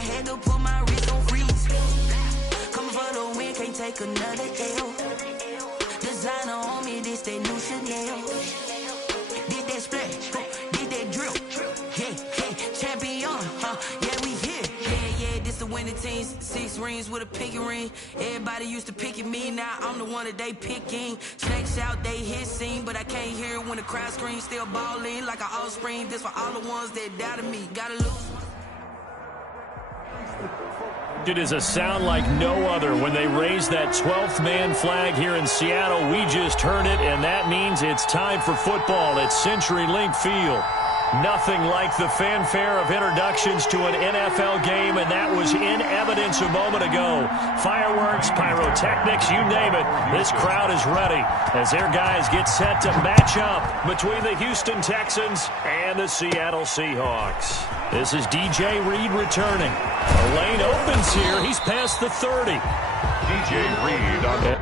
had to put my wrist on freeze. Coming for the win, can't take another L. Designer on me, this that new Chanel. Did that splash, did that drill. Yeah, champion, yeah, we here. Yeah, this the winning team. 6 rings with a pinky ring. Everybody used to pick at me, now I'm the one that they picking. Snakes out, they hit scene, but I can't hear it when the crowd screams. Still balling like an offspring. This for all the ones that doubted me. Gotta lose. It is a sound like no other when they raise that 12th man flag here in Seattle. We just heard it, and that means it's time for football at CenturyLink Field. Nothing like the fanfare of introductions to an NFL game, and that was in evidence a moment ago. Fireworks, pyrotechnics, you name it. This crowd is ready as their guys get set to match up between the Houston Texans and the Seattle Seahawks. This is DJ Reed returning. The lane opens here. He's past the 30. DJ Reed on it.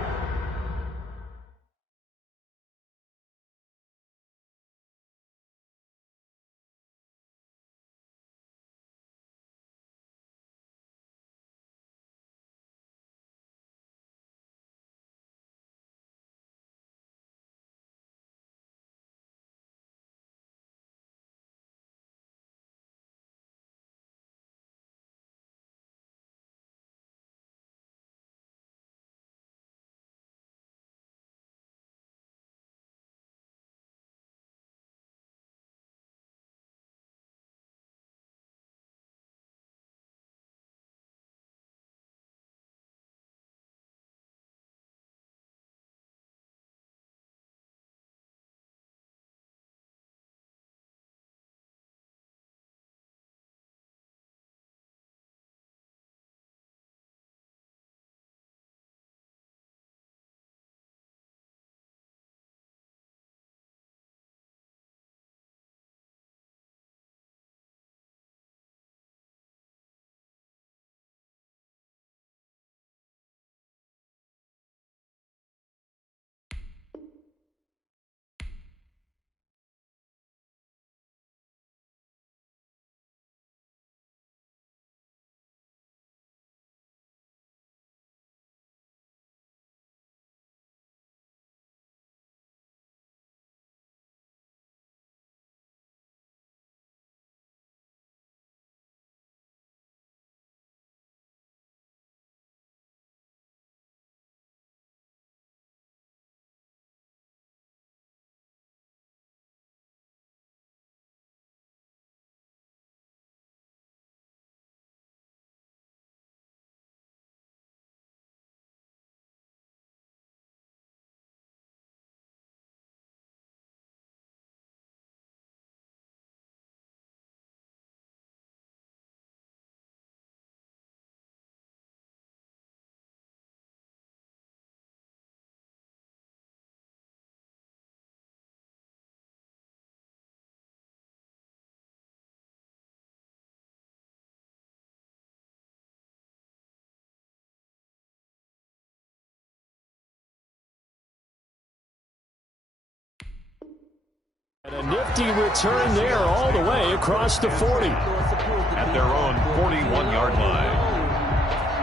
And a nifty return there all the way across the 40. At their own 41-yard line.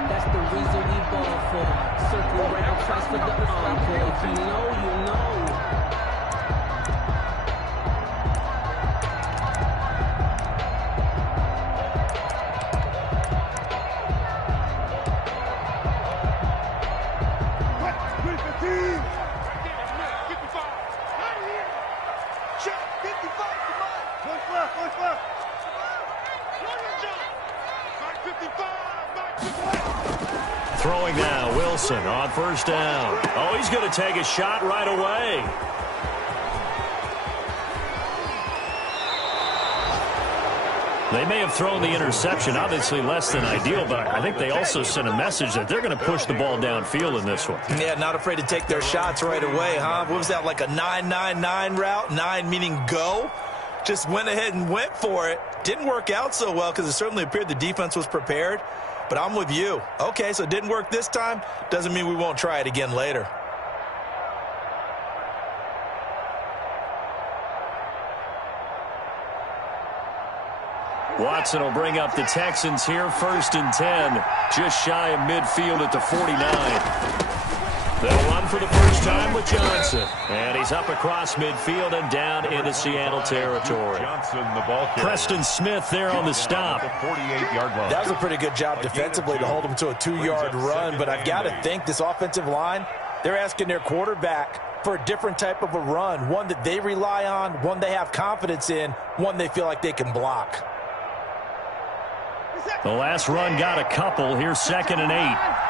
That's the reason we ball for. Circle around, twice for the encore. If you know, you know. Throwing now, Wilson on first down. Oh, he's going to take a shot right away. They may have thrown the interception, obviously less than ideal, but I think they also sent a message that they're going to push the ball downfield in this one. Yeah, not afraid to take their shots right away, huh? What was that, like a 9-9-9 route? 9 meaning go? Just went ahead and went for it. Didn't work out so well because it certainly appeared the defense was prepared. But I'm with you. Okay, so it didn't work this time. Doesn't mean we won't try it again later. Watson will bring up the Texans here, 1st and 10. Just shy of midfield at the 49. They'll run for the first time with Johnson. And he's up across midfield and down into Seattle territory. Johnson, the ball carrier. Preston Smith there on the stop. The 48-yard line. That was a pretty good job defensively to hold him to a 2-yard run, but I've got to think this offensive line, they're asking their quarterback for a different type of a run, one that they rely on, one they have confidence in, one they feel like they can block. The last run got a couple. Here's 2nd and 8.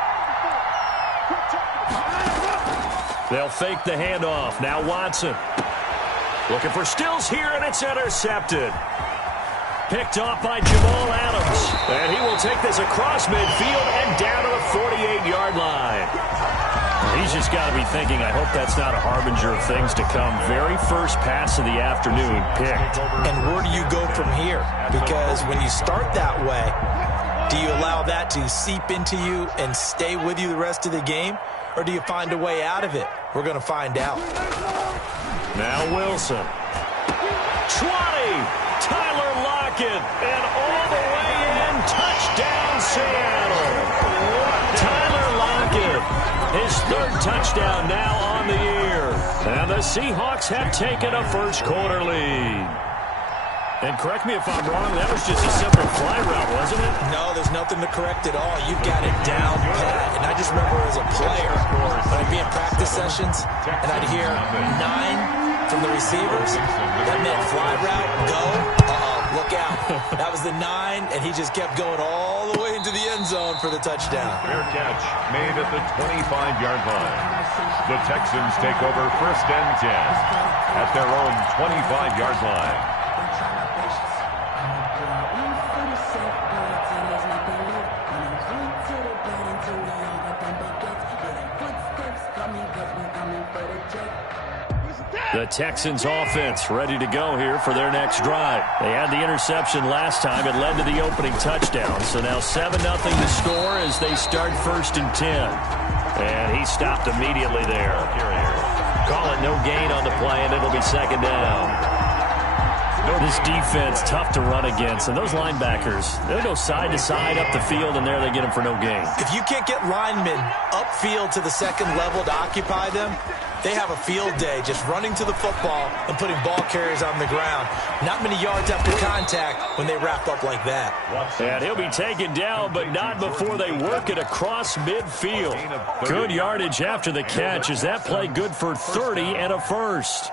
They'll fake the handoff. Now Watson. Looking for Stills here, and it's intercepted. Picked off by Jamal Adams. And he will take this across midfield and down to the 48-yard line. He's just got to be thinking, I hope that's not a harbinger of things to come. Very first pass of the afternoon picked. And where do you go from here? Because when you start that way, do you allow that to seep into you and stay with you the rest of the game? Or do you find a way out of it? We're going to find out. Now Wilson. 20. Tyler Lockett. And all the way in. Touchdown, Seattle. Tyler Lockett. His 3rd touchdown now on the year. And the Seahawks have taken a first-quarter lead. And correct me if I'm wrong, that was just a simple fly route, wasn't it? No, there's nothing to correct at all. You've got it down pat. And I just remember as a player, when I'd be in practice sessions, and I'd hear 9 from the receivers, that meant fly route, go, look out. That was the 9, and he just kept going all the way into the end zone for the touchdown. Fair catch made at the 25-yard line. The Texans take over 1st and 10 at their own 25-yard line. The Texans offense ready to go here for their next drive. They had the interception last time. It led to the opening touchdown. So now 7-0 to score as they start 1st and 10. And he stopped immediately there. Call it no gain on the play, and it'll be 2nd down. This defense, tough to run against. And those linebackers, they'll go side to side up the field, and there they get them for no gain. If you can't get linemen upfield to the 2nd level to occupy them, they have a field day just running to the football and putting ball carriers on the ground. Not many yards after contact when they wrap up like that. And he'll be taken down, but not before they work it across midfield. Good yardage after the catch. Is that play good for 30 and a first?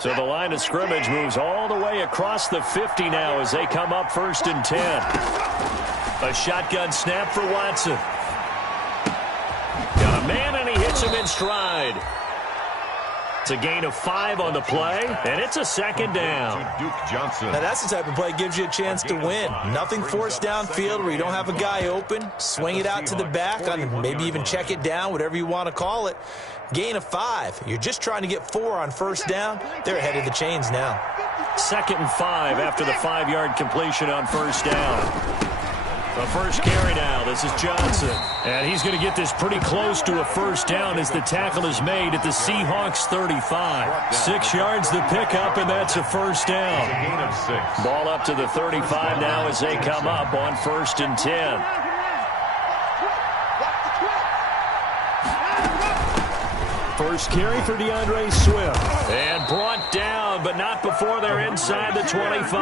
So the line of scrimmage moves all the way across the 50 now as they come up 1st and 10. A shotgun snap for Watson. Got a man, and he hits him in stride. It's a gain of 5 on the play, and it's a 2nd down. Duke Johnson. Now that's the type of play that gives you a chance to win. Nothing forced downfield where you don't have a guy open. Swing it out to the back, maybe even check it down, whatever you want to call it. Gain of 5. You're just trying to get 4 on 1st down. They're ahead of the chains now. 2nd and 5 after the 5-yard completion on 1st down. The first carry now. This is Johnson. And he's going to get this pretty close to a 1st down as the tackle is made at the Seahawks 35. 6 yards the pickup, and that's a 1st down. A gain of 6. Ball up to the 35 now as they come up on 1st and 10. First carry for DeAndre Swift. And brought down, but not before they're inside the 25.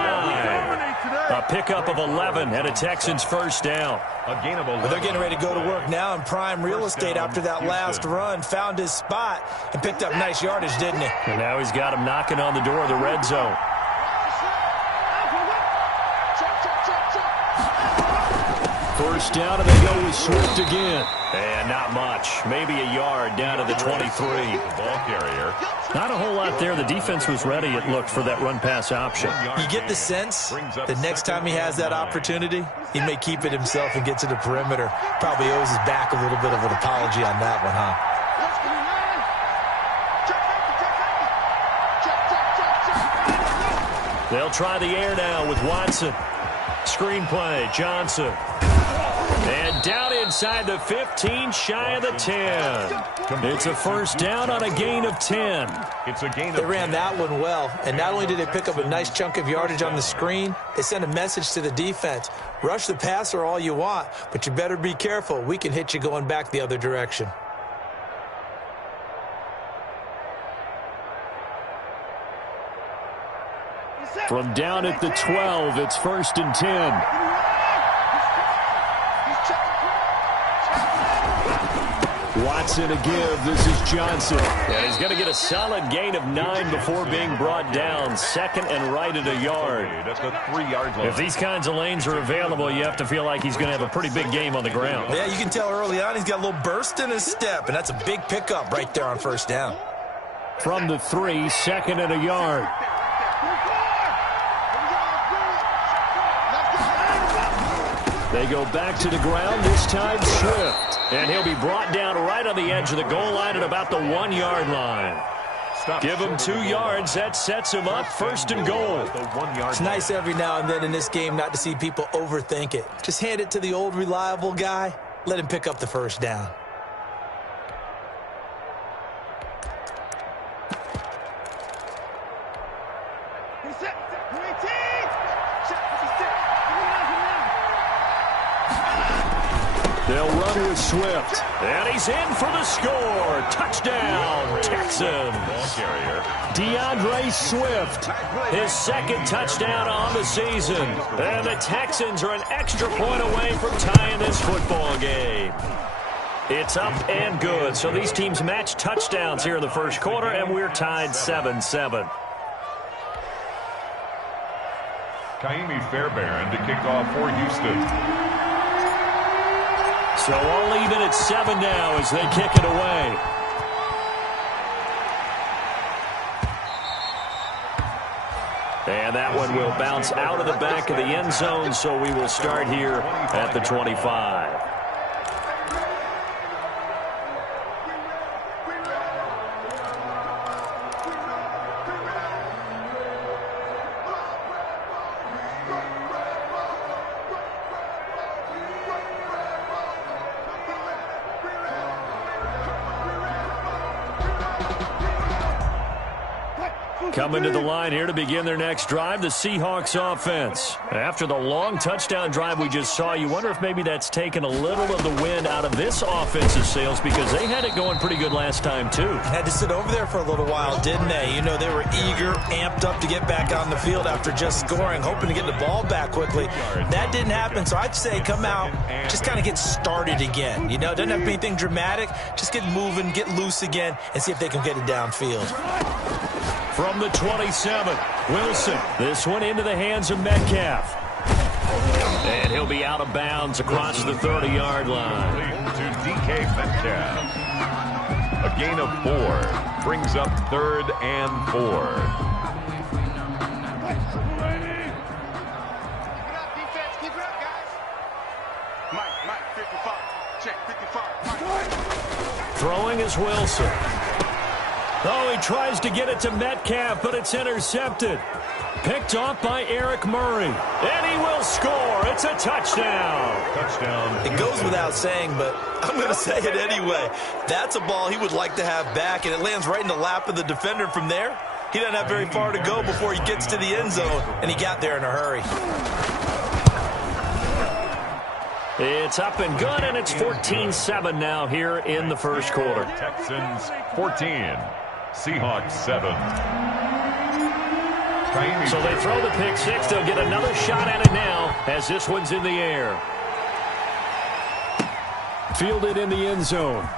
A pickup of 11 and a Texans 1st down. A gain of 11. Well, they're getting ready to go to work now in prime real estate after that last run. Found his spot and picked up nice yardage, didn't he? And now he's got him knocking on the door of the red zone. First down, and they go with Swift again. And not much. Maybe a yard down to the 23. Ball carrier. Not a whole lot there. The defense was ready, it looked, for that run-pass option. You get the sense that next time he has that opportunity, he may keep it himself and get to the perimeter. Probably owes his back a little bit of an apology on that one, huh? They'll try the air now with Watson. Screenplay, Johnson. And down inside the 15, shy of the 10. It's a first down on a gain of 10. It's a gain of They ran 10. that one well, and not only did they pick up a nice chunk of yardage on the screen, they sent a message to the defense. Rush the passer all you want, but you better be careful. We can hit you going back the other direction. From down at the 12, it's first and 10. Watson to give. This is Johnson. And he's going to get a solid gain of 9 before being brought down. Second and right at a yard. At the 3-yard line. If these kinds of lanes are available, you have to feel like he's going to have a pretty big game on the ground. Yeah, you can tell early on he's got a little burst in his step, and that's a big pickup right there on first down. From the 3, second and a yard. They go back to the ground, this time Swift. And he'll be brought down right on the edge of the goal line at about the 1-yard line. Give him 2 yards. That sets him up first and goal. It's nice every now and then in this game not to see people overthink it. Just hand it to the old reliable guy. Let him pick up the first down. They'll run with Swift. And he's in for the score. Touchdown, Texans. Ball carrier. DeAndre Swift, his second touchdown on the season. And the Texans are an extra point away from tying this football game. It's up and good. So these teams match touchdowns here in the first quarter, and we're tied 7-7. Kaimi Fairbairn to kick off for Houston. So all even at 7 now as they kick it away. And that one will bounce out of the back of the end zone, so we will start here at the 25. Coming to the line here to begin their next drive, the Seahawks offense. After the long touchdown drive we just saw, you wonder if maybe that's taken a little of the wind out of this offensive sails because they had it going pretty good last time, too. Had to sit over there for a little while, didn't they? You know, they were eager, amped up to get back on the field after just scoring, hoping to get the ball back quickly. That didn't happen, so I'd say come out, just kind of get started again. You know, doesn't have to be anything dramatic. Just get moving, get loose again, and see if they can get it downfield. From the 27, Wilson. This one into the hands of Metcalf. And he'll be out of bounds across the 30-yard line. To DK Metcalf. A gain of 4 brings up 3rd and 4. Throwing is Wilson. Oh, he tries to get it to Metcalf, but it's intercepted. Picked off by Eric Murray. And he will score. It's a touchdown. Touchdown. It goes without saying, but I'm going to say it anyway. That's a ball he would like to have back, and it lands right in the lap of the defender from there. He doesn't have very far to go before he gets to the end zone, and he got there in a hurry. It's up and good, and it's 14-7 now here in the first quarter. Texans 14. Seahawks 7. So they throw the pick six. They'll get another shot at it now as this one's in the air. Fielded in the end zone.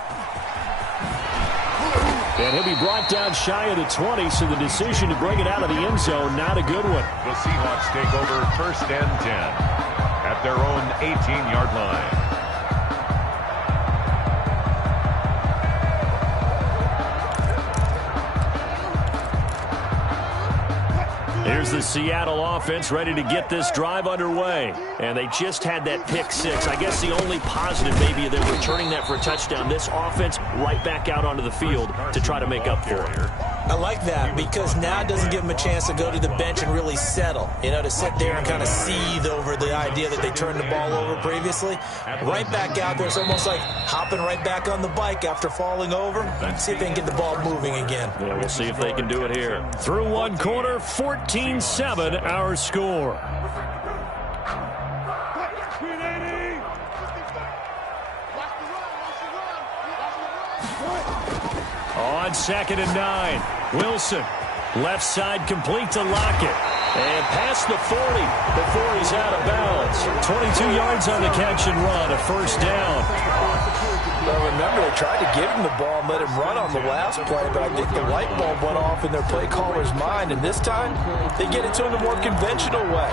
And he'll be brought down shy of the 20, so the decision to bring it out of the end zone, not a good one. The Seahawks take over 1st and 10 at their own 18-yard line. Here's the Seattle offense ready to get this drive underway. And they just had that pick six. I guess the only positive maybe of them returning that for a touchdown. This offense right back out onto the field to try to make up for it. I like that because now it doesn't give them a chance to go to the bench and really settle. To sit there and kind of seethe over the idea that they turned the ball over previously. Right back out there. It's almost like hopping right back on the bike after falling over. See if they can get the ball moving again. Yeah, we'll see if they can do it here. Through one quarter, 14-7 our score. On 2nd and 9, Wilson. Left side complete to Lockett. And past the 40 before he's out of bounds. 22 yards on the catch and run, a first down. Well, remember, they tried to give him the ball and let him run on the last play, but I think the light bulb went off in their play caller's mind, and this time they get it to him the more conventional way,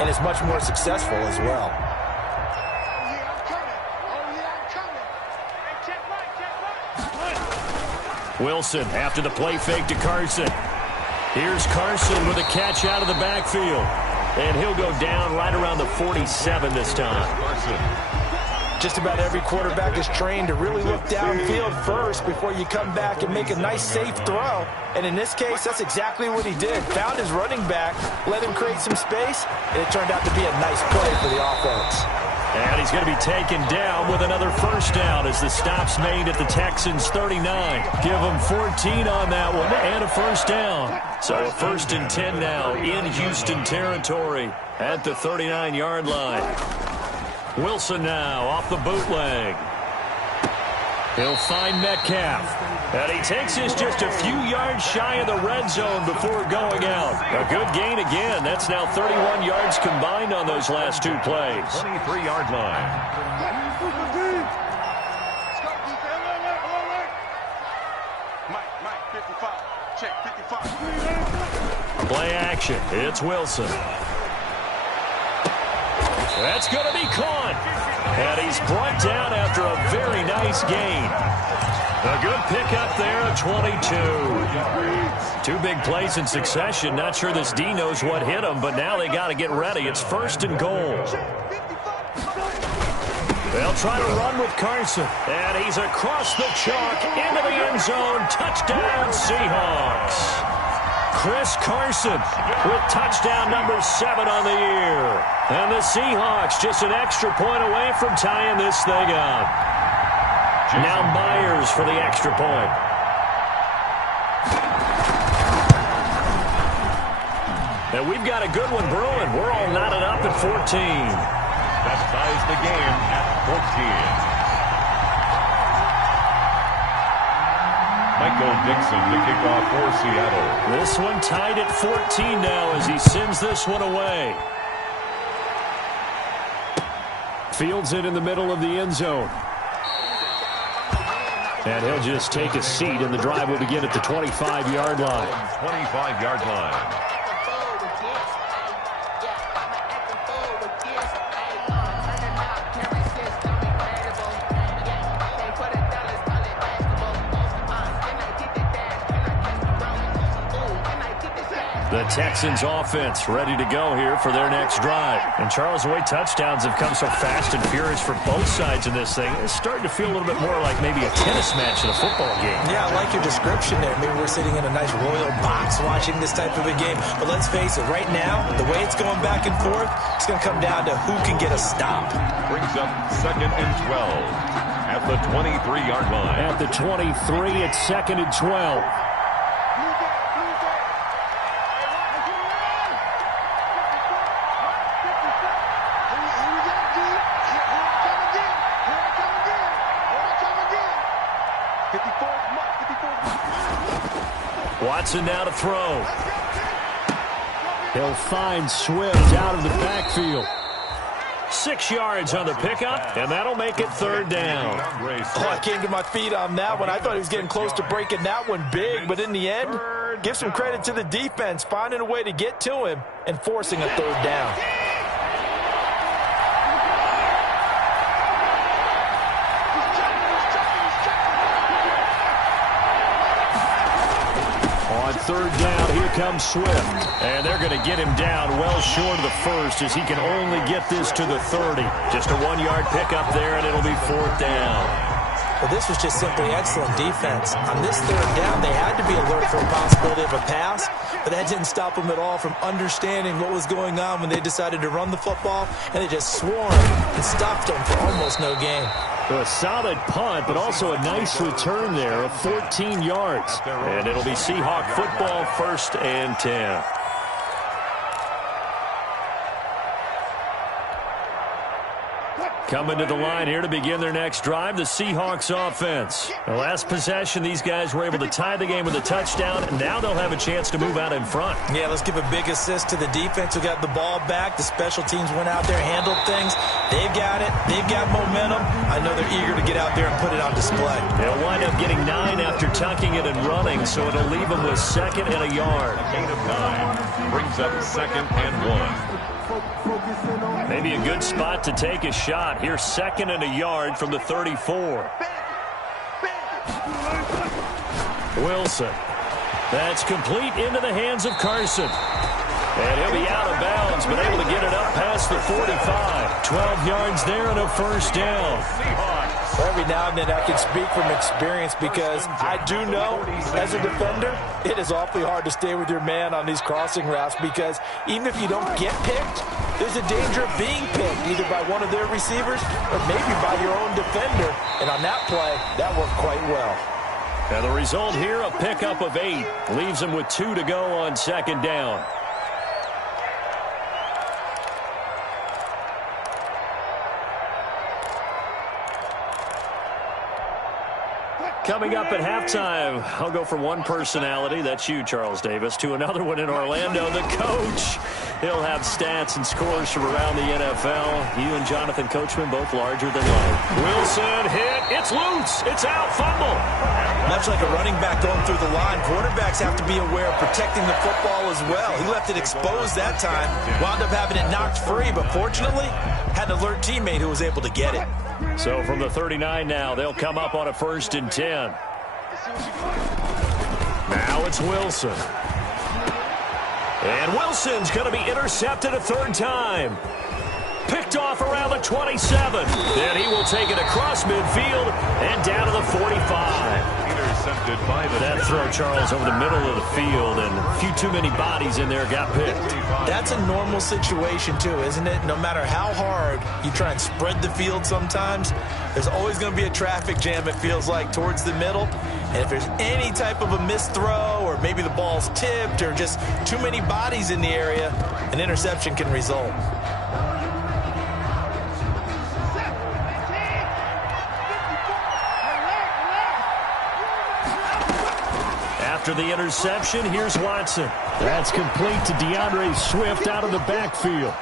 and it's much more successful as well. Wilson after the play fake to Carson. Here's Carson with a catch out of the backfield. And he'll go down right around the 47 this time. Just about every quarterback is trained to really look downfield first before you come back and make a nice, safe throw. And in this case, that's exactly what he did. Found his running back, let him create some space, and it turned out to be a nice play for the offense. And he's going to be taken down with another first down as the stop's made at the Texans' 39. Give them 14 on that one and a first down. So a 1st and 10 now in Houston territory at the 39-yard line. Wilson now off the bootleg. He'll find Metcalf. And he takes his just a few yards shy of the red zone before going out. A good gain again. That's now 31 yards combined on those last two plays. 23-yard line. Mike, 55. Check, 55. Play action. It's Wilson. That's going to be caught. And he's brought down after a very nice gain. A good pickup there at 22. Two big plays in succession. Not sure this D knows what hit him, but now they got to get ready. It's 1st and goal. They'll try to run with Carson. And he's across the chalk into the end zone. Touchdown, Seahawks. Chris Carson with touchdown number 7 on the year. And the Seahawks just an extra point away from tying this thing up. Now Myers for the extra point. And we've got a good one brewing. We're all knotted up at 14. That ties the game at 14. Michael Dixon to kick off for Seattle. This one tied at 14 now as he sends this one away. Fields it in the middle of the end zone. And he'll just take a seat, and the drive will begin at the 25-yard line. 25-yard line. The Texans offense ready to go here for their next drive. And Charles, the way touchdowns have come so fast and furious for both sides in this thing, it's starting to feel a little bit more like maybe a tennis match in a football game. Yeah, I like your description there. Maybe we're sitting in a nice royal box watching this type of a game. But let's face it, right now, the way it's going back and forth, it's going to come down to who can get a stop. Brings up 2nd and 12 at the 23-yard line. At the 23, it's 2nd and 12. Watson now to throw. He'll find Swift out of the backfield. 6 yards on the pickup, and that'll make it 3rd down. Oh, I came to my feet on that one. I thought he was getting close to breaking that one big, but in the end, give some credit to the defense, finding a way to get to him and forcing a 3rd down. third down. Here comes Swift. And they're going to get him down well short of the first as he can only get this to the 30. Just a 1-yard pickup there, and it'll be fourth down. Well, this was just simply excellent defense. On this third down, they had to be alert for the possibility of a pass, but that didn't stop them at all from understanding what was going on when they decided to run the football, and they just swarmed and stuffed them for almost no gain. A solid punt, but also a nice return there of 14 yards. And it'll be Seahawk football, 1st and 10. Coming to the line here to begin their next drive, the Seahawks offense. The last possession, these guys were able to tie the game with a touchdown, and now they'll have a chance to move out in front. Yeah, let's give a big assist to the defense who got the ball back. The special teams went out there, handled things. They've got it. They've got momentum. I know they're eager to get out there and put it on display. They'll wind up getting 9 after tucking it and running, so it'll leave them with 2nd and a yard. A gain of 9 brings up 2nd and 1. Maybe a good spot to take a shot. Here's 2nd and a yard from the 34. Wilson. That's complete into the hands of Carson. And he'll be out of bounds, but able to get it up past the 45. 12 yards there and a first down. Every now and then I can speak from experience because I do know as a defender it is awfully hard to stay with your man on these crossing routes because even if you don't get picked, there's a danger of being picked either by one of their receivers or maybe by your own defender. And on that play, that worked quite well. And the result here, a pickup of 8. Leaves them with 2 to go on 2nd down. Coming up at halftime, I'll go from one personality, that's you, Charles Davis, to another one in Orlando, the coach. He'll have stats and scores from around the NFL. You and Jonathan Coachman, both larger than life. Wilson hit. It's loose. It's out. Fumble. Much like a running back going through the line, quarterbacks have to be aware of protecting the football as well. He left it exposed that time, wound up having it knocked free, but fortunately had an alert teammate who was able to get it. So from the 39 now, they'll come up on a 1st and 10. Now it's Wilson. And Wilson's going to be intercepted a 3rd time. Picked off around the 27. Then he will take it across midfield and down to the 45. Intercepted by the that throw, Charles, over the middle of the field, and a few too many bodies in there got picked. That's a normal situation, too, isn't it? No matter how hard you try and spread the field sometimes, there's always going to be a traffic jam, it feels like, towards the middle. And if there's any type of a missed throw or maybe the ball's tipped or just too many bodies in the area, an interception can result. After the interception, here's Watson. That's complete to DeAndre Swift out of the backfield.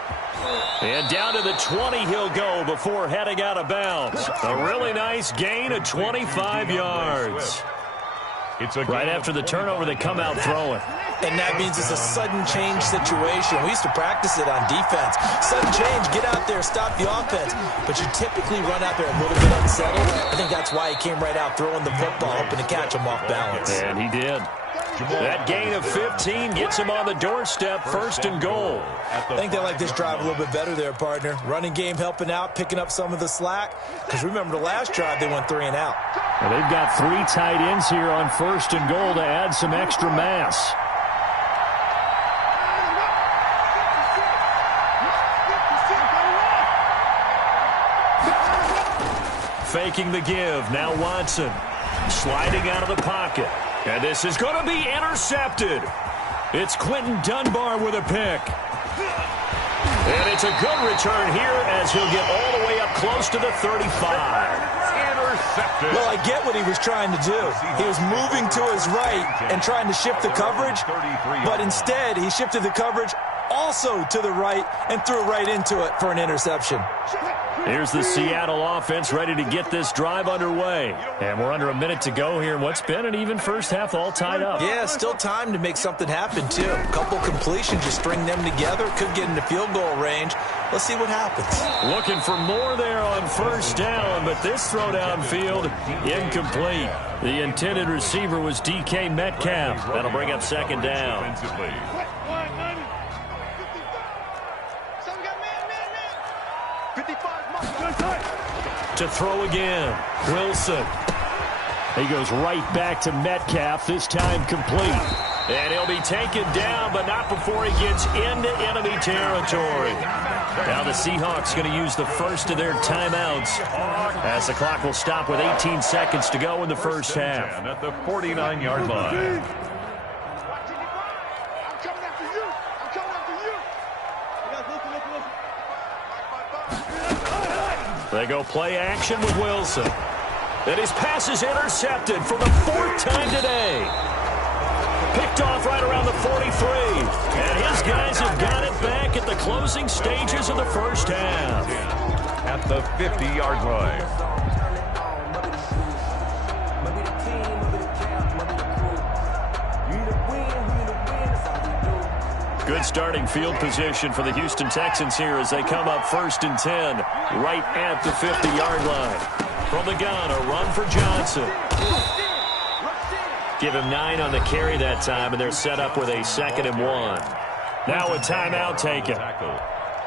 And down to the 20 he'll go before heading out of bounds. A really nice gain of 25 yards. Right after the turnover, they come out throwing. And that means it's a sudden change situation. We used to practice it on defense. Sudden change, get out there, stop the offense. But you typically run out there a little bit unsettled. I think that's why he came right out throwing the football, hoping to catch him off balance. And he did. That gain of 15 gets him on the doorstep, 1st and goal. I think they like this drive a little bit better there, partner. Running game helping out, picking up some of the slack. Because remember the last drive, they went 3 and out. Well, they've got 3 tight ends here on 1st and goal to add some extra mass. Faking the give. Now Watson sliding out of the pocket. And this is going to be intercepted. It's Quentin Dunbar with a pick. And it's a good return here as he'll get all the way up close to the 35. Intercepted. Well, I get what he was trying to do. He was moving to his right and trying to shift the coverage, but instead he shifted the coverage also to the right and threw right into it for an interception. Here's the Seattle offense ready to get this drive underway. And we're under a minute to go here in what's been an even first half, all tied up. Yeah, still time to make something happen, too. A couple completions, you string them together, could get into field goal range. Let's see what happens. Looking for more there on first down, but this throw downfield, incomplete. The intended receiver was DK Metcalf. That'll bring up second down. To throw again, Wilson. He goes right back to Metcalf, this time complete. And he'll be taken down, but not before he gets into enemy territory. Now the Seahawks going to use the first of their timeouts as the clock will stop with 18 seconds to go in the first half. And at the 49-yard line. They go play action with Wilson. And his pass is intercepted for the fourth time today. Picked off right around the 43. And his guys have got it back at the closing stages of the first half. At the 50-yard line. Good starting field position for the Houston Texans here as they come up 1st and 10 right at the 50-yard line. From the gun, a run for Johnson. Give him 9 on the carry that time, and they're set up with a 2nd and 1. Now a timeout taken.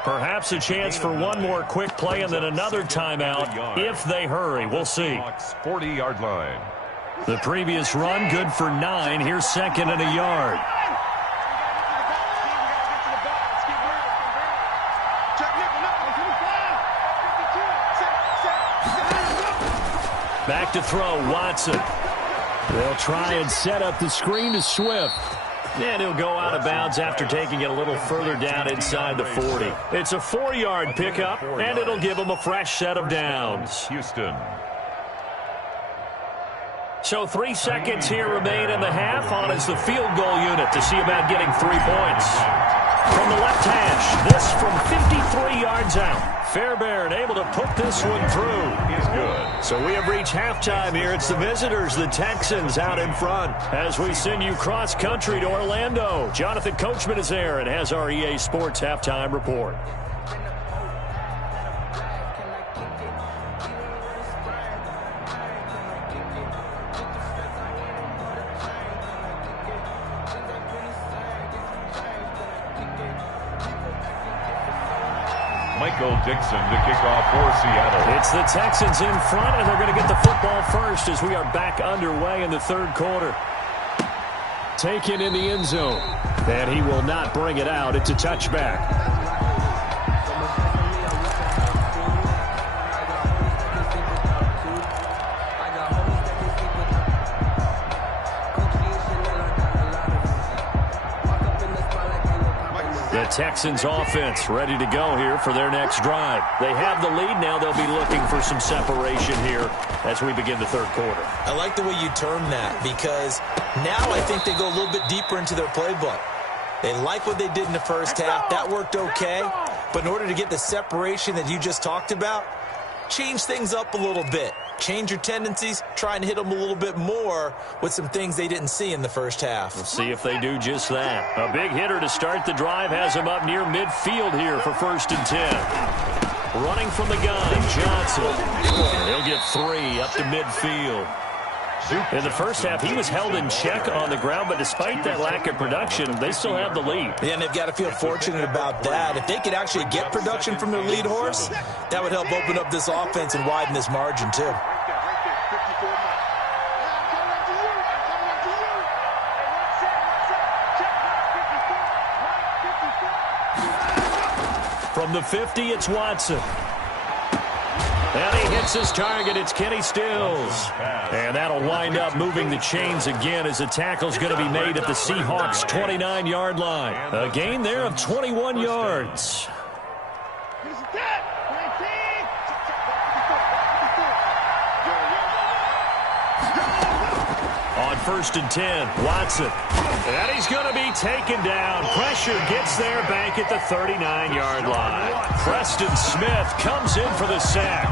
Perhaps a chance for one more quick play and then another timeout if they hurry. We'll see. 40-yard line. The previous run good for 9. Here's 2nd and a yard. Back to throw, Watson. They'll try and set up the screen to Swift. And he'll go out of bounds after taking it a little further down inside the 40. It's a 4-yard pickup, and it'll give them a fresh set of downs. Houston. So 3 seconds here remain in the half. On is the field goal unit to see about getting 3 points. From the left hash, this from 53 yards out. Fairbairn able to put this one through. He's good. So we have reached halftime here. It's the visitors, the Texans, out in front. As we send you cross-country to Orlando, Jonathan Coachman is there and has our EA Sports halftime report. Michael Dixon to kick off for Seattle. It's the Texans in front, and they're going to get the football first as we are back underway in the third quarter. Taken in the end zone, and he will not bring it out. It's a touchback. Texans offense ready to go here for their next drive. They have the lead now. They'll be looking for some separation here as we begin the third quarter. I like the way you term that because now I think they go a little bit deeper into their playbook. They like what they did in the first half. That worked okay. But in order to get the separation that you just talked about, change things up a little bit. Change your tendencies, try and hit them a little bit more with some things they didn't see in the first half. We'll see if they do just that. A big hitter to start the drive has him up near midfield here for 1st and 10. Running from the gun, Johnson. He'll get 3 up to midfield. In the first half, he was held in check on the ground, but despite that lack of production, they still have the lead. Yeah, and they've got to feel fortunate about that. If they could actually get production from their lead horse, that would help open up this offense and widen this margin, too. From the 50, it's Watson. And he hits his target. It's Kenny Stills. And that'll wind up moving the chains again as the tackle's going to be made at the Seahawks' 29-yard line. A gain there of 21 yards. On 1st and 10. Watson. And he's going to be taken down. Pressure gets there back at the 39-yard line. Preston Smith comes in for the sack.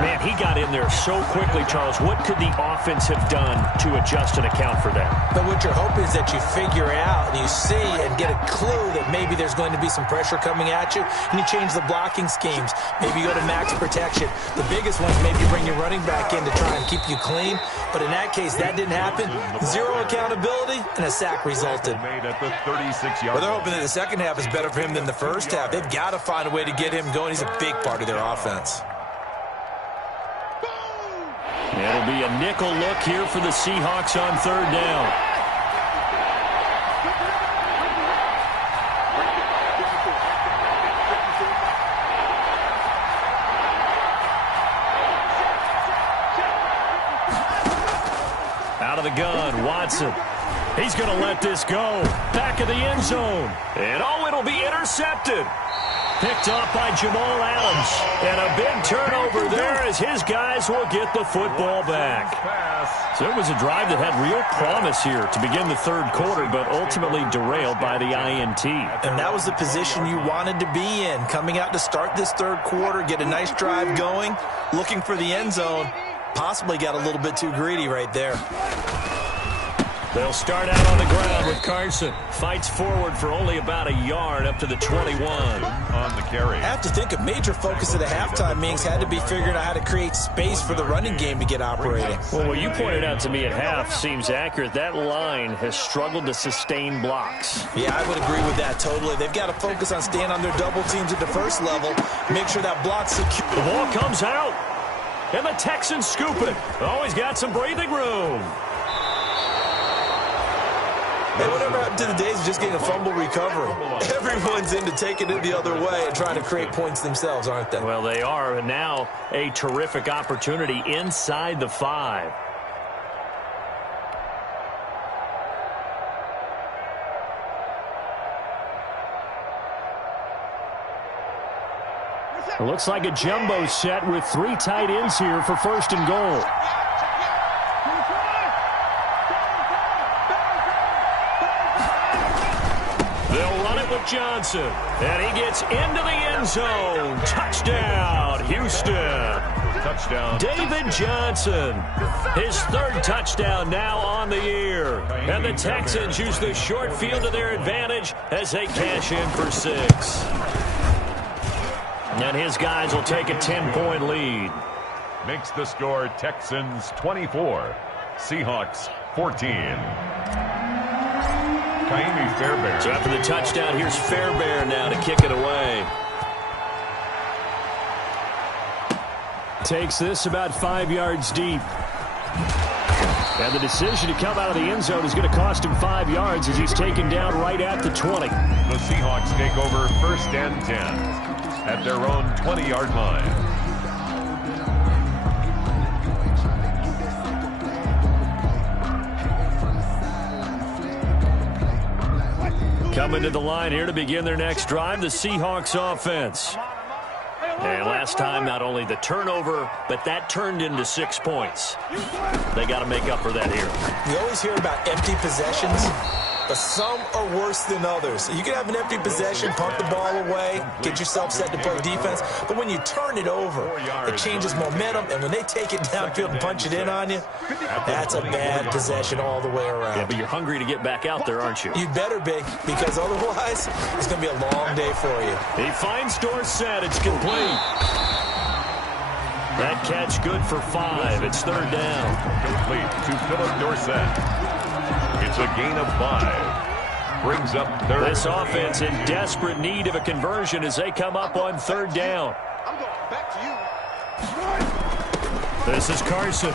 Man, he got in there so quickly, Charles. What could the offense have done to adjust and account for that? But what you're hoping is that you figure out and you see and get a clue that maybe there's going to be some pressure coming at you, and you change the blocking schemes. Maybe you go to max protection. The biggest ones, maybe you bring your running back in to try and keep you clean. But in that case, that didn't happen. Zero accountability, and a sack resulted. Well, they're hoping that the second half is better for him than the first half. They've got to find a way to get him going. He's a big part of their offense. It'll be a nickel look here for the Seahawks on 3rd down. Out of the gun, Watson. He's going to let this go. Back of the end zone. And oh, it'll be intercepted. Picked off by Jamal Adams. And a big turnover there as his guys will get the football back. So it was a drive that had real promise here to begin the 3rd quarter, but ultimately derailed by the INT. And that was the position you wanted to be in. Coming out to start this 3rd quarter, get a nice drive going, looking for the end zone. Possibly got a little bit too greedy right there. They'll start out on the ground with Carson. Fights forward for only about a yard up to the 21. On the carry. I have to think a major focus of the halftime meetings had to be figuring out how to create space for the running game to get operating. Well, what you pointed out to me at half seems accurate. That line has struggled to sustain blocks. Yeah, I would agree with that totally. They've got to focus on staying on their double teams at the first level. Make sure that block's secure. The ball comes out. And the Texans scoop it. Always got some breathing room. Hey, whatever happened to the days of just getting a fumble recovery? Everyone's into taking it the other way and trying to create points themselves, aren't they? Well, they are, and now a terrific opportunity inside the 5. It looks like a jumbo set with 3 tight ends here for 1st and goal. Johnson, and he gets into the end zone. Touchdown, Houston. Touchdown. David Johnson, his 3rd touchdown now on the year. And the Texans use the short field to their advantage as they cash in for 6. And his guys will take a 10-point lead. Makes the score Texans 24, Seahawks 14. Kaimi Fairbairn. So after the touchdown, here's Fairbairn now to kick it away. Takes this about 5 yards deep. And the decision to come out of the end zone is going to cost him 5 yards as he's taken down right at the 20. The Seahawks take over 1st and 10 at their own 20-yard line. Coming to the line here to begin their next drive, the Seahawks offense. And last time, not only the turnover, but that turned into 6 points. They got to make up for that here. You always hear about empty possessions, but some are worse than others. You can have an empty possession, punt the ball away, get yourself set to play defense, but when you turn it over, it changes momentum, and when they take it downfield and punch it in on you, that's a bad possession all the way around. Yeah, but you're hungry to get back out there, aren't you? You'd better be, because otherwise, it's going to be a long day for you. He finds Dorsett. It's complete. That catch good for 5. It's 3rd down. Complete to Philip Dorsett. It's a gain of 5. Brings up 3rd. This offense in desperate need of a conversion as they come up on 3rd down. I'm going back to you. This is Carson.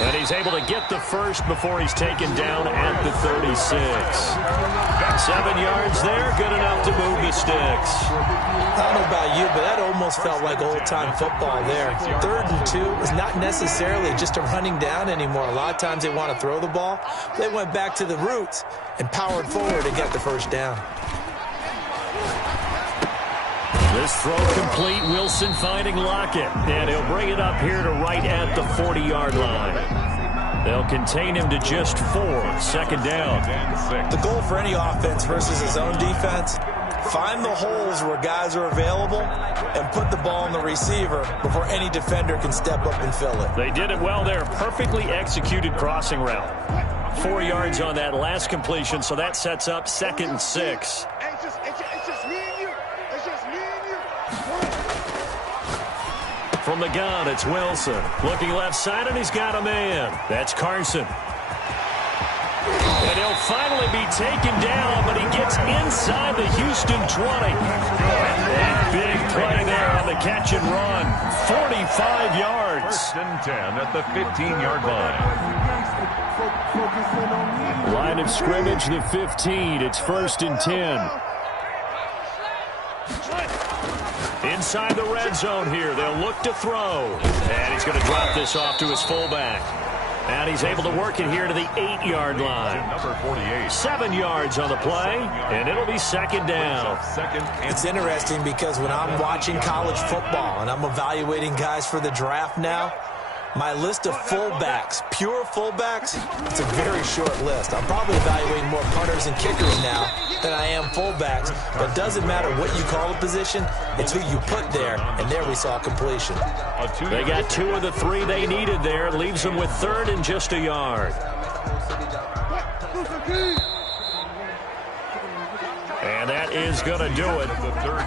And he's able to get the first before he's taken down at the 36. 7 yards there, good enough to move the sticks. I don't know about you, but that almost felt like old-time football there. 3rd and 2 is not necessarily just a running down anymore. A lot of times they want to throw the ball. They went back to the roots and powered forward to get the first down. This throw complete. Wilson finding Lockett. And he'll bring it up here to right at the 40-yard line. They'll contain him to just 4. Second down. The goal for any offense versus his own defense, find the holes where guys are available and put the ball on the receiver before any defender can step up and fill it. They did it well there. Perfectly executed crossing route. 4 yards on that last completion, so that sets up 2nd and 6. It's just me and you. It's just me and you. From the gun, it's Wilson. Looking left side, and he's got a man. That's Carson. And he'll finally be taken down, but he gets inside the Houston 20. And big play there on the catch and run. 45 yards. 1st and 10 at the 15-yard line. Line of scrimmage, the 15. It's 1st and 10. Inside the red zone here. They'll look to throw. And he's going to drop this off to his fullback. And he's able to work it here to the 8-yard line. Number 48. 7 yards on the play, and it'll be 2nd down. It's interesting because when I'm watching college football and I'm evaluating guys for the draft now, my list of fullbacks, pure fullbacks, it's a very short list. I'm probably evaluating more punters and kickers now than I am fullbacks, but it doesn't matter what you call a position, it's who you put there, and there we saw completion. They got 2 of the 3 they needed there. Leaves them with 3rd and just a yard. And that is going to do it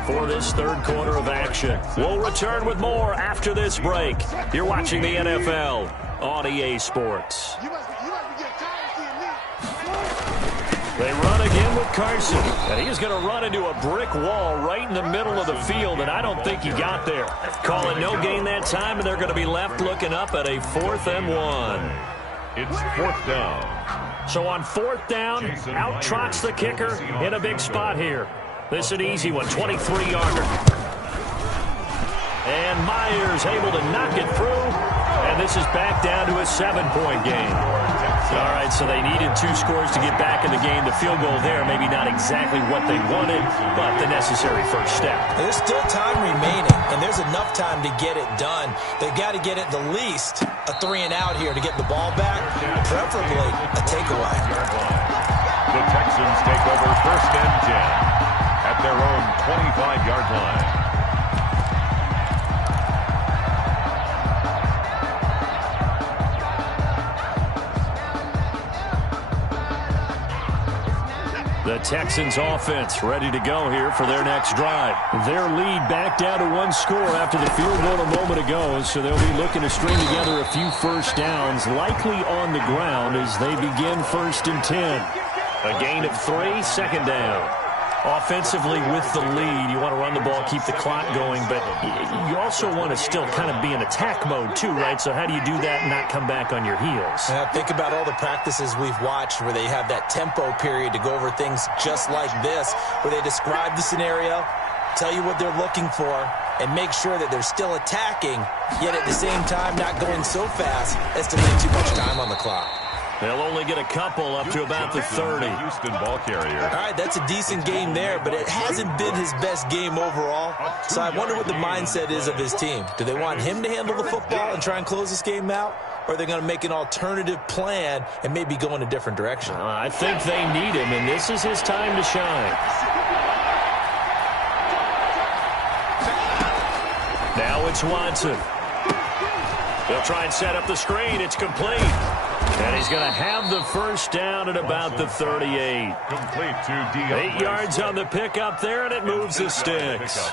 for this 3rd quarter of action. We'll return with more after this break. You're watching the NFL on EA Sports. They run again with Carson, and he's going to run into a brick wall right in the middle of the field, and I don't think he got there. Call it no gain that time, and they're going to be left looking up at a 4th and 1. It's 4th down. So on 4th down, out trots the kicker in a big spot here. This is an easy one, 23-yarder. And Myers able to knock it through, and this is back down to a 7-point game. All right, so they needed 2 scores to get back in the game. The field goal there, maybe not exactly what they wanted, but the necessary first step. There's still time remaining, and there's enough time to get it done. They've got to get at the least a 3-and-out here to get the ball back, preferably a takeaway. The Texans take over 1st and 10 at their own 25-yard line. The Texans offense ready to go here for their next drive. Their lead back down to 1 score after the field goal a moment ago, so they'll be looking to string together a few first downs, likely on the ground as they begin 1st and 10. A gain of 3, 2nd down. Offensively with the lead, you want to run the ball, keep the clock going, but you also want to still kind of be in attack mode too, right? So how do you do that and not come back on your heels? Yeah, think about all the practices we've watched where they have that tempo period to go over things just like this, where they describe the scenario, tell you what they're looking for, and make sure that they're still attacking, yet at the same time not going so fast as to leave too much time on the clock. They'll only get a couple up to about the 30. Houston ball carrier. All right, that's a decent game there, but it hasn't been his best game overall. So I wonder what the mindset is of his team. Do they want him to handle the football and try and close this game out? Or are they going to make an alternative plan and maybe go in a different direction? I think they need him, and this is his time to shine. Now it's Watson. They'll try and set up the screen. It's complete. And he's going to have the first down at about the 38. Complete to Dion. 8 yards on the pickup there, and it moves the sticks.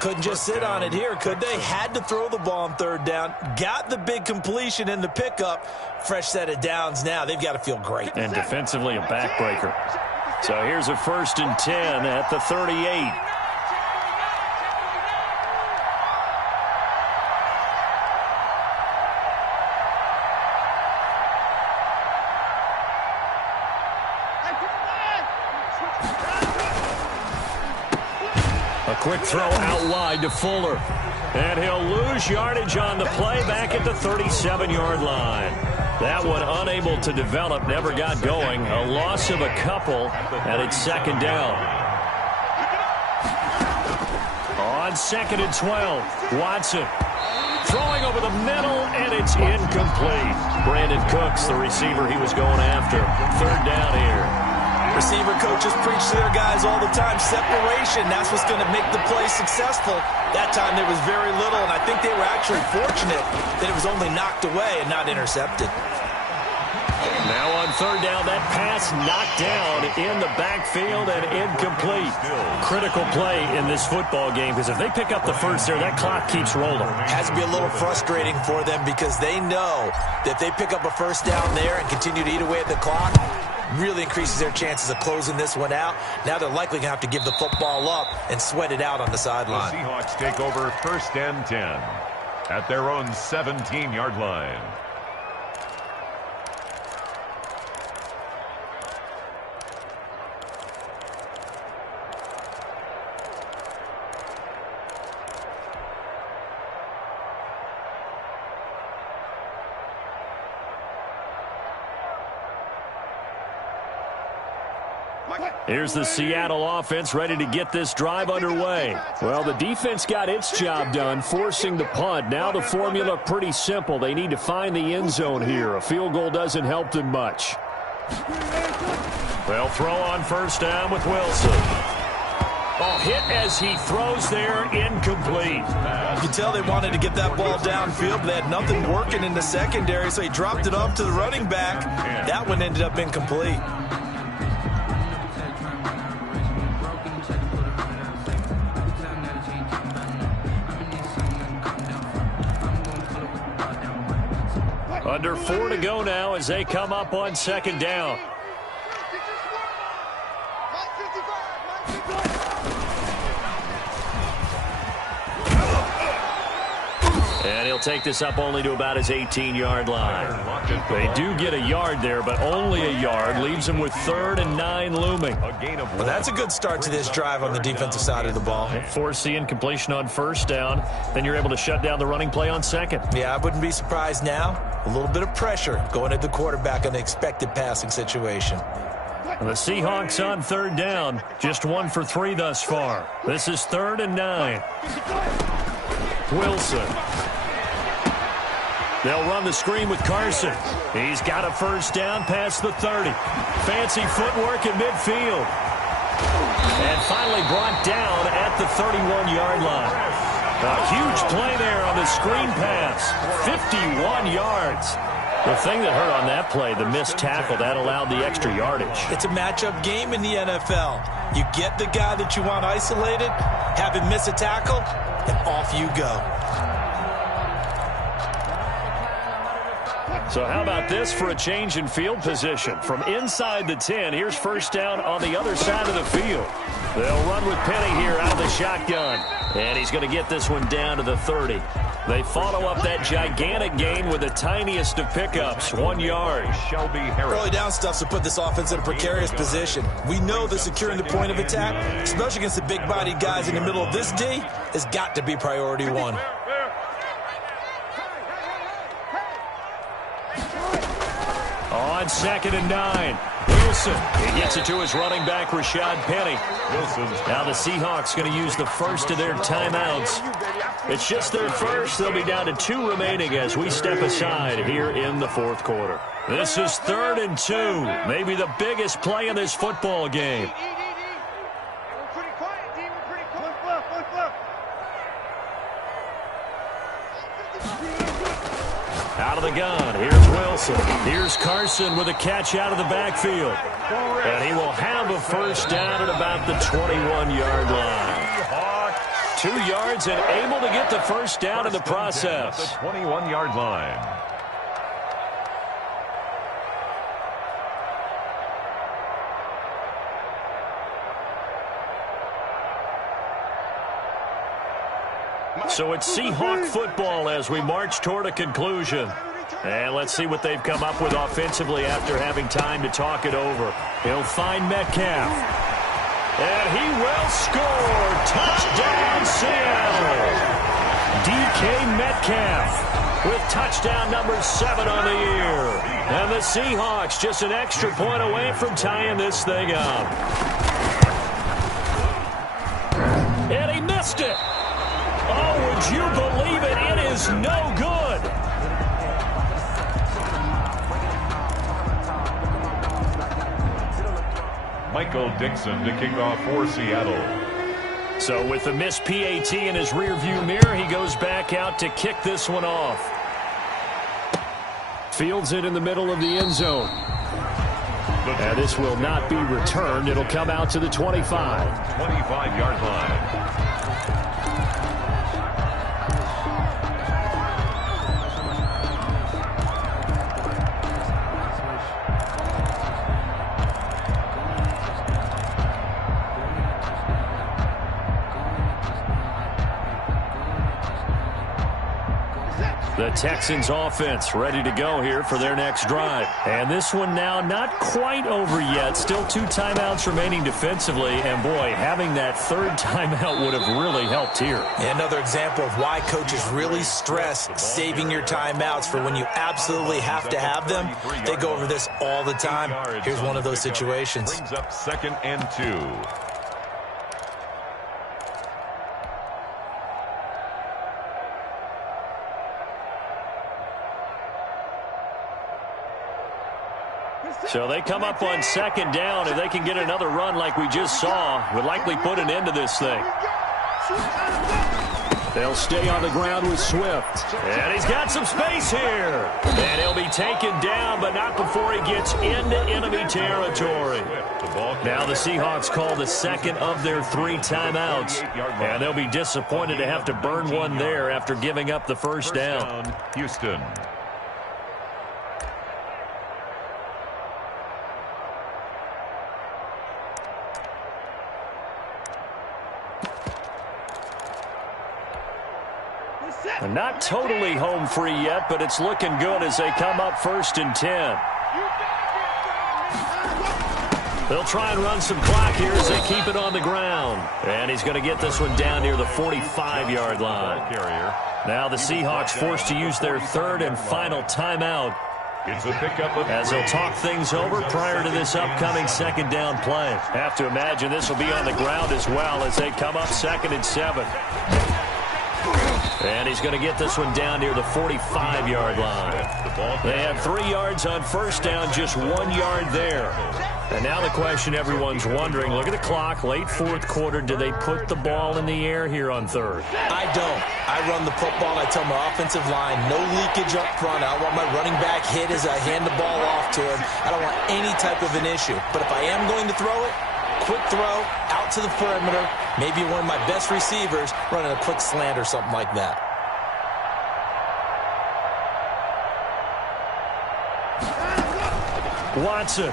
Couldn't just sit on it here, could they? Had to throw the ball on 3rd down. Got the big completion in the pickup. Fresh set of downs now. They've got to feel great. And defensively a backbreaker. So here's a 1st and 10 at the 38. Quick throw out wide to Fuller. And he'll lose yardage on the play back at the 37-yard line. That one unable to develop, never got going. A loss of a couple, and it's 2nd down. On 2nd and 12, Watson throwing over the middle, and it's incomplete. Brandon Cooks, the receiver he was going after. Third down here. Receiver coaches preach to their guys all the time. Separation, that's what's going to make the play successful. That time there was very little, and I think they were actually fortunate that it was only knocked away and not intercepted. Now on third down, that pass knocked down in the backfield and incomplete. Critical play in this football game, because if they pick up the first there, that clock keeps rolling. Has to be a little frustrating for them because they know that if they pick up a first down there and continue to eat away at the clock, really increases their chances of closing this one out. Now they're likely going to have to give the football up and sweat it out on the sideline. The Seahawks take over first and 10 at their own 17-yard line. Here's the Seattle offense ready to get this drive underway. Well, the defense got its job done, forcing the punt. Now the formula pretty simple. They need to find the end zone here. A field goal doesn't help them much. They'll throw on first down with Wilson. Oh, hit as he throws there, incomplete. You can tell they wanted to get that ball downfield, but they had nothing working in the secondary, so he dropped it off to the running back. That one ended up incomplete. Under 4 to go now as they come up on second down. And he'll take this up only to about his 18-yard line. They do get a yard there, but only a yard. Leaves them with 3rd and 9 looming. Well, that's a good start to this drive on the defensive side of the ball. Force the incompletion on first down. Then you're able to shut down the running play on second. Yeah, I wouldn't be surprised now. A little bit of pressure going at the quarterback on the expected passing situation. And the Seahawks on third down. Just 1 for 3 thus far. This is 3rd and 9. Wilson. They'll run the screen with Carson. He's got a first down past the 30. Fancy footwork in midfield. And finally brought down at the 31-yard line. A huge play there on the screen pass. 51 yards. The thing that hurt on that play, the missed tackle, that allowed the extra yardage. It's a matchup game in the NFL. You get the guy that you want isolated, have him miss a tackle, and off you go. So how about this for a change in field position? From inside the 10, here's first down on the other side of the field. They'll run with Penny here out of the shotgun. And he's going to get this one down to the 30. They follow up that gigantic gain with the tiniest of pickups, 1 yard. Early down stuff to put this offense in a precarious position. We know that securing the point of attack, especially against the big-bodied guys in the middle of this D, has got to be priority 1. On 2nd and 9, Wilson. He gets it to his running back, Rashad Penny. Now the Seahawks going to use the first of their timeouts. It's just their first. They'll be down to 2 remaining as we step aside here in the 4th quarter. This is 3rd and 2. Maybe the biggest play in this football game. Out of the gun, here's Wilson. Here's Carson with a catch out of the backfield. And he will have a first down at about the 21-yard line. 2 yards and able to get the first down in the process. The 21-yard line. So it's Seahawk football as we march toward a conclusion. And let's see what they've come up with offensively after having time to talk it over. He'll find Metcalf. And he will score. Touchdown, Seattle. DK Metcalf with touchdown number 7 on the year. And the Seahawks just an extra point away from tying this thing up. And he missed it. Oh, would you believe it? It is no good. Michael Dixon to kick off for Seattle. So with the missed PAT in his rearview mirror, he goes back out to kick this one off. Fields it in the middle of the end zone. And this will not be returned. It'll come out to the 25. 25-yard line. The Texans offense ready to go here for their next drive. And this one now not quite over yet. Still 2 timeouts remaining defensively. And, boy, having that third timeout would have really helped here. Another example of why coaches really stress saving your timeouts for when you absolutely have to have them. They go over this all the time. Here's one of those situations. Brings up 2nd and 2. So they come up on 2nd down. If they can get another run like we just saw, would likely put an end to this thing. They'll stay on the ground with Swift. And he's got some space here. And he'll be taken down, but not before he gets into enemy territory. Now the Seahawks call the second of their 3 timeouts. And they'll be disappointed to have to burn one there after giving up the first down. Houston. Not totally home free yet, but it's looking good as they come up 1st and 10. They'll try and run some clock here as they keep it on the ground. And he's going to get this one down near the 45-yard line. Now the Seahawks forced to use their 3rd and final timeout. It's a pickup of as they'll talk things over prior to this upcoming 2nd down play. Have to imagine this will be on the ground as well as they come up 2nd and 7. And he's going to get this one down near the 45-yard line. They had 3 yards on 1st down, just 1 yard there. And now the question everyone's wondering, look at the clock, late 4th quarter, do they put the ball in the air here on 3rd? I don't. I run the football, and I tell my offensive line, no leakage up front. I don't want my running back hit as I hand the ball off to him. I don't want any type of an issue. But if I am going to throw it, quick throw, out to the perimeter, maybe one of my best receivers running a quick slant or something like that. Watson.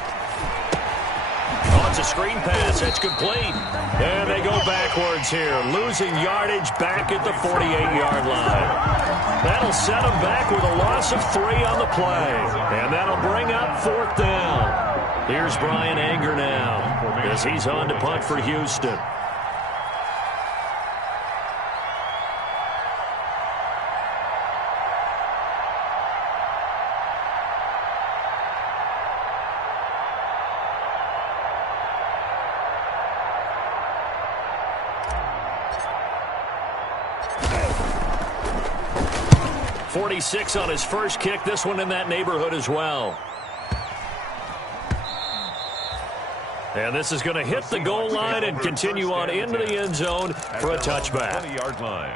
Oh, it's a screen pass. That's complete. And they go backwards here, losing yardage back at the 48-yard line. That'll set them back with a loss of 3 on the play. And that'll bring up 4th down. Here's Brian Anger now as he's on to punt for Houston. .46 on his first kick. This one in that neighborhood as well. And this is going to hit the goal line and continue on into the end zone for a touchback. 20-yard line.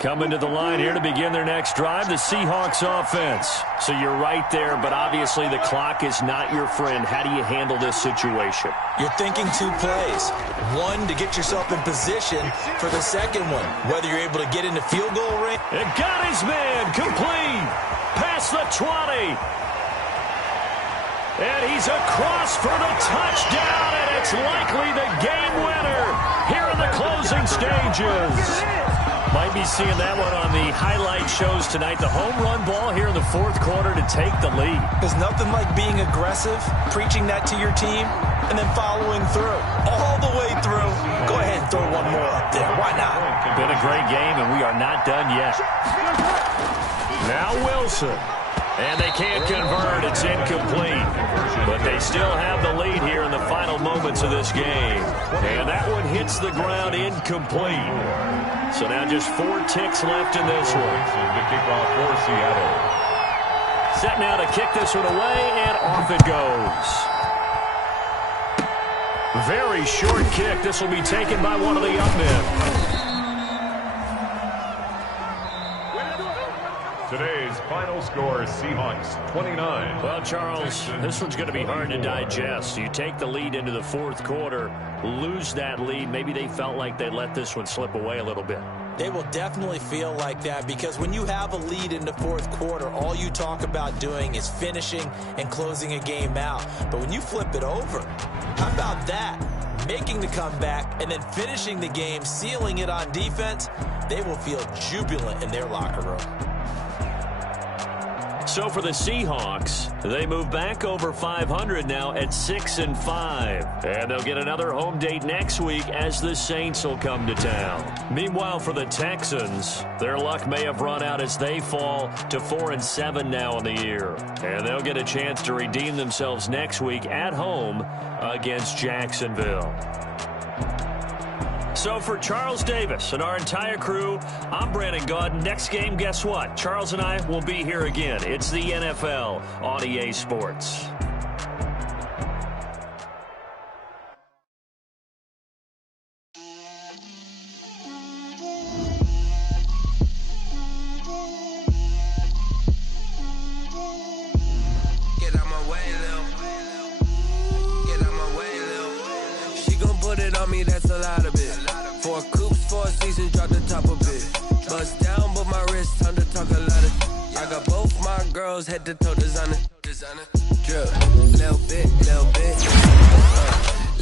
Coming to the line here to begin their next drive, the Seahawks offense. So you're right there, but obviously the clock is not your friend. How do you handle this situation? You're thinking 2 plays. One, to get yourself in position for the second one, whether you're able to get into field goal range. And got his man complete. Past the 20. And he's across for the touchdown, and it's likely the game winner here in the closing stages. Might be seeing that one on the highlight shows tonight. The home run ball here in the 4th quarter to take the lead. There's nothing like being aggressive, preaching that to your team, and then following through. All the way through. Go ahead and throw one more up there. Why not? Been a great game, and we are not done yet. Now Wilson. And they can't convert. It's incomplete. But they still have the lead here in the final moments of this game. And that one hits the ground incomplete. So now just 4 ticks left in this one. The kickoff for Seattle. Set now to kick this one away, and off it goes. Very short kick. This will be taken by one of the young men. Today's final score, Seahawks 29. Well, Charles, this one's going to be hard to digest. You take the lead into the fourth quarter, lose that lead. Maybe they felt like they let this one slip away a little bit. They will definitely feel like that because when you have a lead in the fourth quarter, all you talk about doing is finishing and closing a game out. But when you flip it over, how about that? Making the comeback and then finishing the game, sealing it on defense, they will feel jubilant in their locker room. So for the Seahawks, they move back over 500 now at 6-5. And they'll get another home date next week as the Saints will come to town. Meanwhile, for the Texans, their luck may have run out as they fall to 4-7 now in the year. And they'll get a chance to redeem themselves next week at home against Jacksonville. So for Charles Davis and our entire crew, I'm Brandon Gaudin. Next game, guess what? Charles and I will be here again. It's the NFL on EA Sports. Get out my way, Lil. Get out my way, Lil. She gon' put it on me, that's a lot of it. 4 coops, 4 seasons, drop the top of it. Bust down, but my wrist, time to talk a lot of. I got both my girls, head to toe designer. Drip, little bit.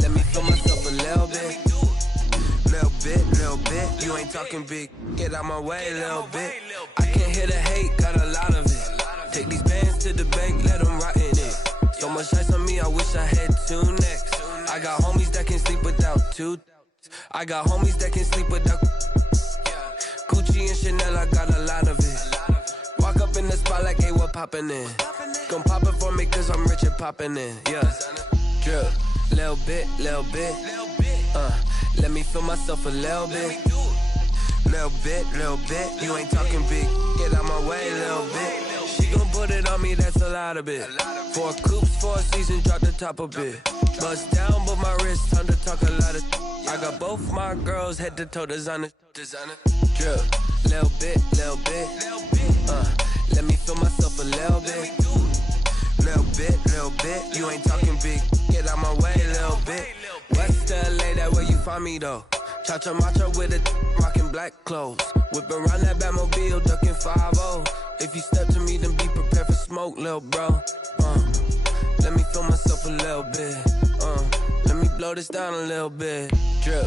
Let me feel myself a little bit. Little bit. You ain't talking big. Get out my way, little bit. I can't hear the hate, got a lot of it. Take these bands to the bank, let them rot in it. So much ice on me, I wish I had 2 necks. I got homies that can sleep without 2. I got homies that can sleep without Gucci and Chanel, I got a lot of it. Walk up in the spot like, hey, what poppin' in? Gon' pop it for me cause I'm rich and poppin' in. Yeah, drip, little bit. Let me feel myself a little bit. Little bit. You ain't talking big. Get out my way, little bit. She gon' put it on me, that's a lot of it. 4 coops, 4 seasons, drop the top of it. Bust down, but my wrist, time to talk a lot of. I got both my girls, head to toe designer. Drip, little bit. Let me feel myself a little bit. Little bit. You ain't talking big. Get out my way, little bit. West LA, that where you find me though. Cha-cha matcha with a rockin' black clothes. Whip around that Batmobile, ducking 5-0. If you step to me, then be prepared for smoke, little bro. Let me feel myself a little bit. Let me blow this down a little bit. Drip.